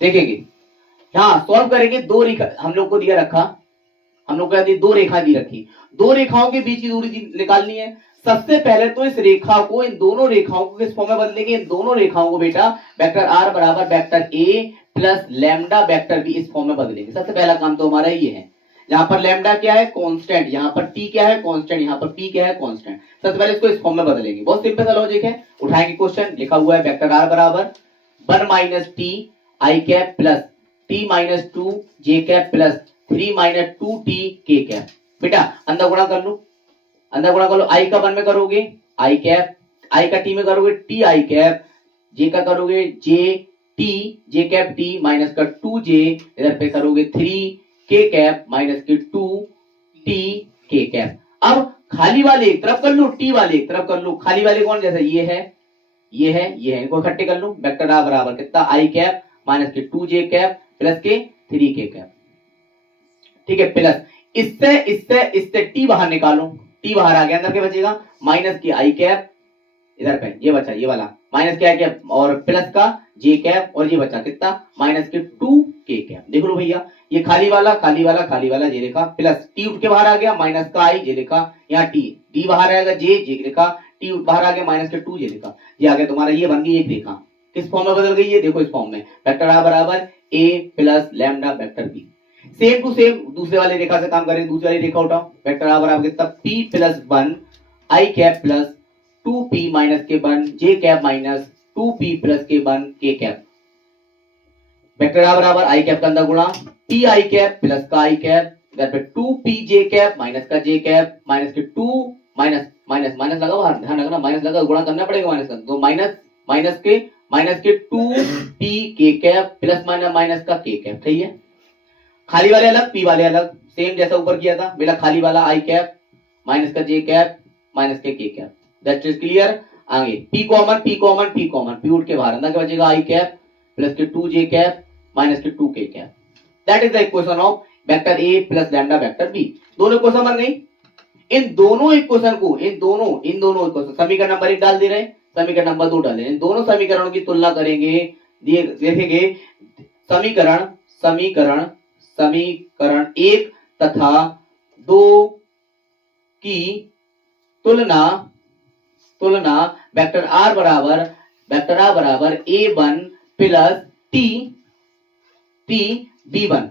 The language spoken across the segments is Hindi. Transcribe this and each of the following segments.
देखेंगे यहाँ सॉल्व करेंगे। दो रेखा हम लोग को दिया रखा, हम लोग को दो रेखा दी रखी, दो रेखाओं के बीच की दूरी निकालनी है। सबसे पहले तो इस रेखा को, इन दोनों रेखाओं को किस फॉर्म में बदलेंगे? इन दोनों रेखाओं को बेटा वेक्टर आर बराबर vector a plus lambda vector b इस फॉर्म में बदलेंगे। सबसे पहला काम तो हमारा ये है। यहाँ पर लैम्डा क्या है? कांस्टेंट। यहाँ पर टी क्या है? कांस्टेंट। यहाँ पर पी क्या है? कांस्टेंट। सबसे पहले इसको इस फॉर्म में बदलेंगे। बहुत सिंपल सा लॉजिक है। उठाएंगे क्वेश्चन, लिखा हुआ है वेक्टर आर बराबर 1 minus T I cap plus T minus 2 J cap plus 3 minus 2 T के कैप। बेटा अंदर गुणा कर लो, अंदर गुणा कर लो। आई का 1 में करोगे आई कैप, आई का टी में करोगे टी आई कैप, जे का करोगे जे टी जे कैप टी माइनस का 2 जे, इधर पे करोगे 3 के कैप माइनस के 2 टी के कैप। अब खाली वाले एक तरफ कर लो, टी वाले एक तरफ कर लो। खाली वाले कौन? जैसे ये है, ये है, ये है, इनको इकट्ठे कर लो। वेक्टर आर बराबर कितना? आई कैप माइनस के 2 जे कैप प्लस के 3 के कैप। ठीक है, प्लस इससे इससे इससे टी बाहर निकालो, टी बाहर आ गया, अंदर क्या बचेगा? माइनस की आई कैप, इधर पे ये बचा, ये वाला माइनस के आई कैप और प्लस का जे कैप, और ये बचा कितना? माइनस के 2 के कैप। देख लो भैया, ये खाली वाला खाली वाला खाली वाला जे लिखा, प्लस टी उठ के बाहर आ गया, माइनस का आई जे लिखा, यहाँ टी टी बाहर आएगा, जे जे लिखा, टी बाहर आ गया, माइनस के 2 जे लिखा, ये आ गया तुम्हारा। ये बन गई एक रेखा। किस फॉर्म में बदल गई है? देखो इस फॉर्म में, वेक्टर आर बराबर a plus lambda vector b. Same to same दूसरे वाले रेखा से काम करें। दूसरी वाली रेखा उठाओ, वेक्टर आर बराबर कितना? पी प्लस 1 आई कैप प्लस 2p माइनस के 1 जे कैप माइनस 2p प्लस के 1 के कैप। वेक्टर आर बराबर आई कैप का अंदर गुणा p आई कैप प्लस का आई कैप, इधर पे 2p जे कैप माइनस का जे कैप माइनस के 2 माइनस माइनस माइनस लगा बाहर, ध्यान रखना माइनस लगा, गुणा करना पड़ेगा माइनस का, तो माइनस माइनस के 2p के कैप प्लस माइनस माइनस का के कैप। सही है। खाली वाले अलग, पी वाले अलग, सेम जैसा ऊपर किया था। बेटा खाली वाला आई कैप माइनस का j cap minus k cap. That is clear. आगे p common p common p common, p उठ के बाहर, अंदर क्या बचेगा? आई कैप प्लस के 2 जे कैप माइनस के 2 के cap. That is the equation of vector a plus lambda vector b. दोनों इक्वेशन बन गई। इन दोनों इक्वेशन को, इन दोनों इक्वेशन, समीकरण नंबर 1 डाल दे रहे हैं, समीकरण नंबर 2 डाल दे रहे हैं। इन दोनों समीकरणों की तुलना करेंगे, देखेंगे समीकरण समीकरण समीकरण 1 तथा 2 की तुलना वेक्टर आर बराबर a1 प्लस टी b1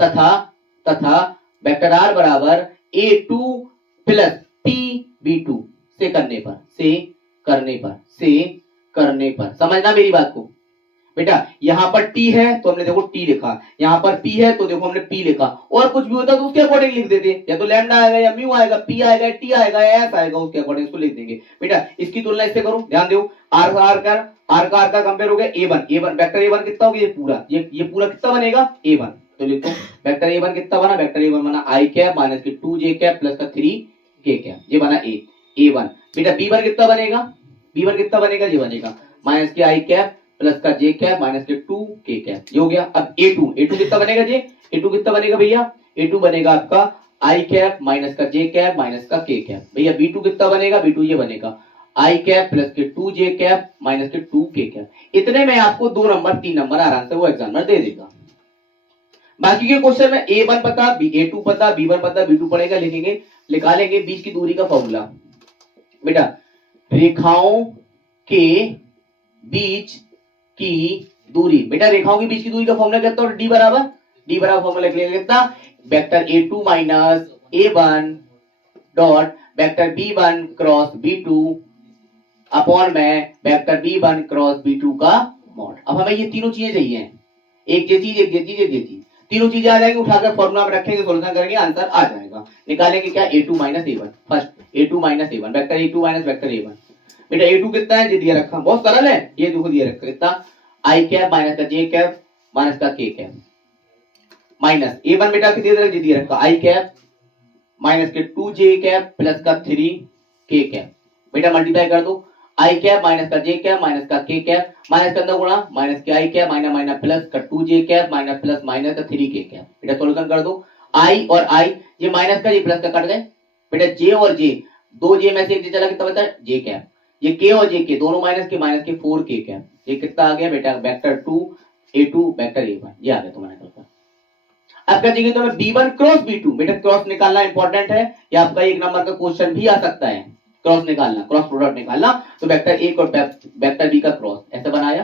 तथा वेक्टर आर बराबर a2 प्लस टी b2 से करने पर समझना मेरी बात को। बेटा यहाँ पर t है तो हमने देखो t लिखा, यहाँ पर p है तो देखो हमने p लिखा, और कुछ भी होता तो उसके अकॉर्डिंग लिख देते, या तो लैम्डा आएगा या म्यू आएगा, p आएगा t आएगा या s आएगा, उसके अकॉर्डिंग इसको लिख देंगे। बेटा इसकी तुलना इससे करो, ध्यान दो, r का कंपेयर हो गया a1 वेक्टर a1 कितना हो गया? ये पूरा ये पूरा कितना बनेगा? a1। तो लिखो वेक्टर a1 कितना बना? वेक्टर a1 बना i कैप माइनस के 2 j कैप प्लस का 3 k कैप, ये बना a1। बेटा b1 कितना बनेगा? ये बनेगा माइनस के i कैप प्लस का जे कैप माइनस के 2 के कैप, ये हो गया। अब a2 कितना बनेगा जी? a2 कितना बनेगा भैया? a2 बनेगा आपका i कैप माइनस का जे कैप माइनस का के कैप। भैया b2 कितना बनेगा? b2 ये बनेगा i कैप प्लस के 2 जे कैप माइनस के 2 के कैप। इतने में आपको 2 नंबर 3 नंबर आराम से वो एग्जामिनर दे देगा। बाकी के क्वेश्चन में a1 पता, a2 पता, b1 पता, b2 पड़ेगा, लिखेंगे, निकालेंगे बीच की दूरी का फॉर्मूला। बेटा रेखाओं के बीच की दूरी, बेटा रेखाओं के बीच की दूरी का फॉर्मूला कितना है? डी बराबर फॉर्मूला लिख कितना? Vector a2 minus a1 dot vector b1 cross b2 upon में वेक्टर b1 क्रॉस b2 का मॉड। अब हमें ये तीनों चीजें चाहिए, एक ये चीज तीनों चीजें आ जाएंगी, उठाकर फॉर्मूला में रखेंगे, सॉल्यूशन करेंगे, आंसर आ जाएगा। निकालेंगे क्या? a2 minus a1, first a2 minus a1, vector a2 minus vector a1। बेटा a2 कितना है? ये दिया रखा, बहुत सरल है, ये देखो दिया रखा कितना? i कैप माइनस का j कैप माइनस का k कैप, माइनस a1 बेटा कितने दिया रखा? i कैप माइनस के 2 j कैप प्लस का 3 k कैप। बेटा मल्टीप्लाई कर दो, i कैप माइनस का j कैप माइनस का k कैप, माइनस के अंदर गुणा, माइनस के i cap minus minus plus का 2 j cap minus plus minus का 3 k कैप। बेटा सॉल्यूशन कर दो, i और i, ये माइनस का ये प्लस का कट गए। बेटा j और j, 2 j में से एक j चला, कितना बचा? j cap. ये k और j के दोनों माइनस के 4 k कैप, ये कितना आ गया बेटा? वेक्टर 2 A2 वेक्टर A1, ये आ गया तुम्हारा निकल कर। अब क्या चाहिए तुम्हें B1 क्रॉस B2, बेटा क्रॉस निकालना इंपॉर्टेंट है, ये आपका 1 नंबर का क्वेश्चन भी आ सकता है, क्रॉस निकालना, क्रॉस प्रोडक्ट निकालना। तो वेक्टर A और वेक्टर B का क्रॉस ऐसे बनाया,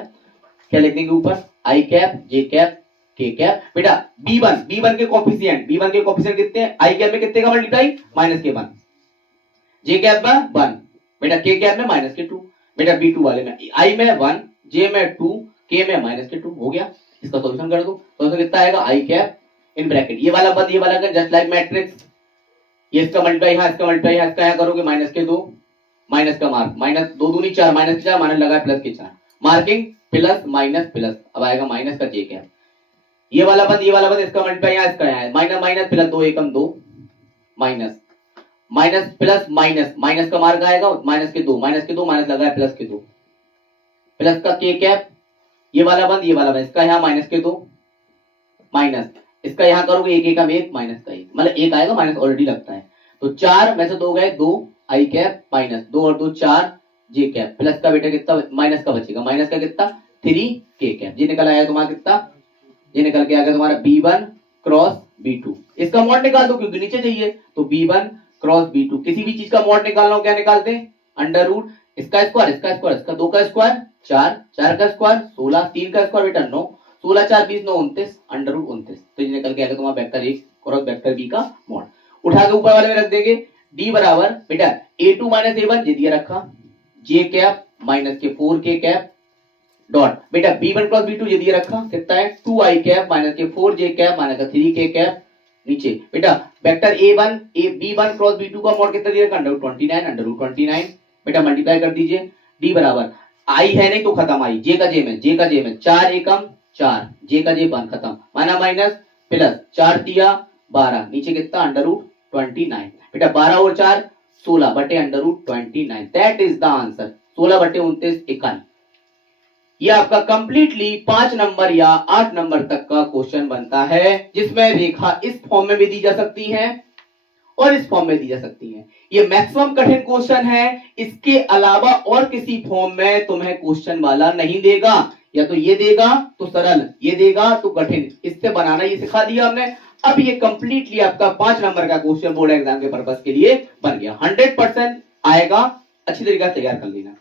क्या लिख देंगे ऊपर I cap J cap K cap. बेटा B1 के कोफिशिएंट कितने हैं, I कैप में कितने का मल्टीप्लाई -K1, J कैप में 1, बेटा K कैप में -K2, बेटा B2 वाले में I में 1, J में 2, K में -K2, हो गया। इसका सॉल्यूशन कर दो, तो कितना आएगा I कैप इन ब्रैकेट, ये वाला बंद ये वाला कर, जस्ट लाइक मैट्रिक्स, ये इसका मल्टीप्लाई यहाँ, इसका मल्टीप्लाई यहाँ, इसका यहाँ करोगे -K2, माइनस का मार्क, माइनस 2 दूनी 4, -4 माइनस लगा प्लस के 4, मार्किंग प्लस माइनस प्लस, अब आएगा माइनस का J कैप, ये वाला बंद इसका मल्टीप्लाई यहाँ, इसका यहाँ, माइनस माइनस प्लस 2 एकम 2, minus minus plus minus, minus का मार्क आएगा -2 माइनस लगा है प्लस के 2, प्लस का K कैप, ये वाला बंद इसका यहाँ -K2, माइनस इसका यहाँ करोगे 1 एकम 1 माइनस का 1, मतलब 1 आएगा, माइनस ऑलरेडी लगता है, तो 4 में से 2 गए 2 I कैप माइनस 2 और 2 4 J कैप, प्लस का बेटा कितना माइनस का बचेगा, माइनस का कितना 3 K कैप, ये निकल आएगा तुम्हारा कितना, ये निकल के आएगा तुम्हारा B1 क्रॉस B2। इसका मॉड निकाल दो क्योंकि नीचे चाहिए, तो B1 क्रॉस B2, किसी भी चीज का मॉड निकालना हो क्या निकालते हैं, अंडर रूट, इसका स्क्वायर इसका 2 का स्क्वायर 4, 4 का स्क्वायर 16, 3 का स्क्वायर बेटा 9, 16 4 20 9 29, अंडर रूट 29, तो ये निकल के आएगा तुम्हारा vector A cross vector B का मॉड। उठा के ऊपर वाले में रख देंगे, D बराबर बेटा A2 माइनस A1 ये दिया रखा, J कैप माइनस के 4K कैप डॉट, बेटा B1 क्रॉस B2 ये दिया रखा, कितना है 2I कैप माइनस के 4J कैप माइनस का 3K कैप, नीचे बेटा वेक्टर B1 क्रॉस B2 का मॉड कितना दिया रखा, अंडर रूट 29, बेटा मल्टीप्लाई कर दीजिए, D बराबर I है नहीं तो खत्म, I J का J में 4 एकम 4, J का J 1 खत्म, माइनस माइनस प्लस 4 दिया 12, नीचे कितना अंडर रूट 29, बेटा 12 और 4 16 बटे under root 29, that is the answer, 16 बटे 29 51। ये आपका कंप्लीटली 5 नंबर या 8 नंबर तक का क्वेश्चन बनता है, जिसमें रेखा इस फॉर्म में भी दी जा सकती है और इस फॉर्म में दी जा सकती है। ये मैक्सिमम कठिन क्वेश्चन है, इसके अलावा और किसी फॉर्म में तुम्हें क्वेश्चन वाला नहीं देगा, या तो ये देगा तो सरल, ये देगा तो कठिन, इससे बनाना ये सिखा दिया हमने। अब ये कंप्लीटली आपका 5 नंबर का क्वेश्चन बोर्ड एग्जाम के पर्पस के लिए बन गया, 100% आएगा, अच्छी तरीके से तैयार कर लेना।